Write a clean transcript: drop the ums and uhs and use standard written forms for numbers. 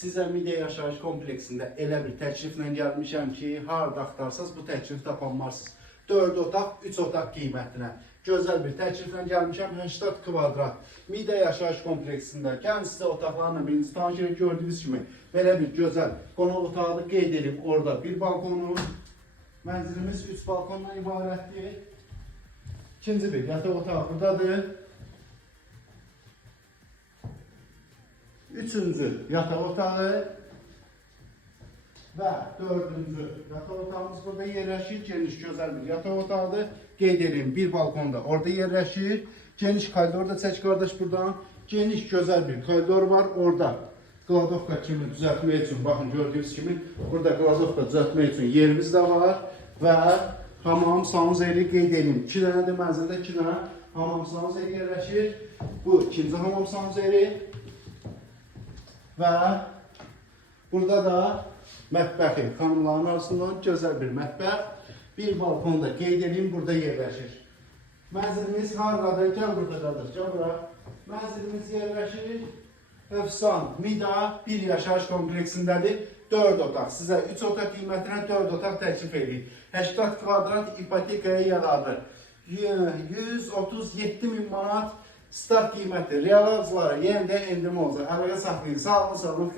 Sizə Midə Yaşayış kompleksində elə bir təkliflə gəlmişəm ki, harada axtarsanız bu təklif tapanmarsınız. 4 otaq, 3 otaq qiymətinə. Gözəl bir təkliflə gəlmişəm, 80 kvadrat. Midə Yaşayış kompleksində gəlin sizə otaqlarla birinci tanış edib gördüyünüz kimi belə bir gözəl qonaq otağı qeyd edib orada bir balkonu. Mənzilimiz 3 balkondan ibarətdir. İkinci bir yataq otağı buradadır. Üçüncü yataq otağı və dördüncü yataq otağımız burada yerləşir. Geniş, gözəl bir yataq otağıdır. Qeyd edin, bir balkonda orada yerləşir. Geniş koridor da çək qardaş buradan. Geniş, gözəl bir koridor var orada. Qladovka kimi düzəltmək üçün, baxın gördüyünüz kimi burada qladovka düzəltmək üçün yerimiz də var. Və hamam sanuzeli qeyd edin. 2 dənədir mənzildə, 2 dənə hamam sanuzeli yerləşir. Bu ikinci hamam sanuzeli. Və burada da mətbəxi, xanımların arasından gözəl bir mətbəx. Bir balkon da qeyd edin, burada yerləşir. Mənzilimiz haradadır? Gəl buradadır. Gəl bura. Mənzilimiz yerləşir. Efsan, Mida bir yaşayış kompleksindədir. 4 otaq. Sizə 3 otaq qiymətinə 4 otaq təklif edir. 80 kvadrat ipotekaya yaradır. 137.000 manat start qiyməti. Real arzları yenə də endim olacaq. Əlaqə saxlayın. Sağ olun, sağ olun.